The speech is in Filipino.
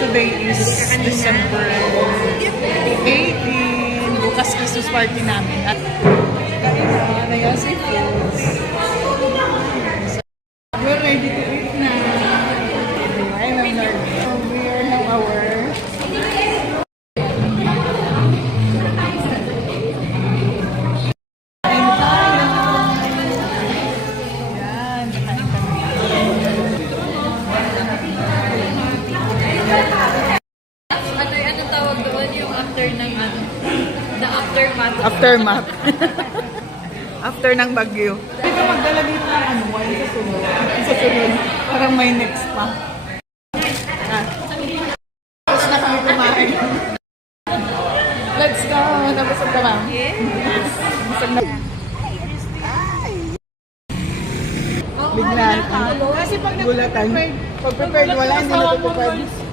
today is December 18. Bukas Christmas party namin. At kaya si foods. We're ready to eat na. I'm Lord. We are now our Ano tawag doon yung after ng ano? The aftermath. aftermath. After ng bagyo. Hindi ka magdala dito ng ano, wine sa sunod. Sa sunod. Parang may next pa. Ah. Tapos na kami kumain. Let's go! Nabusog ka ba? Yes. Busog na. Bigla. Kasi pag Gulatan. Pag prepared, wala. Hindi na prepared.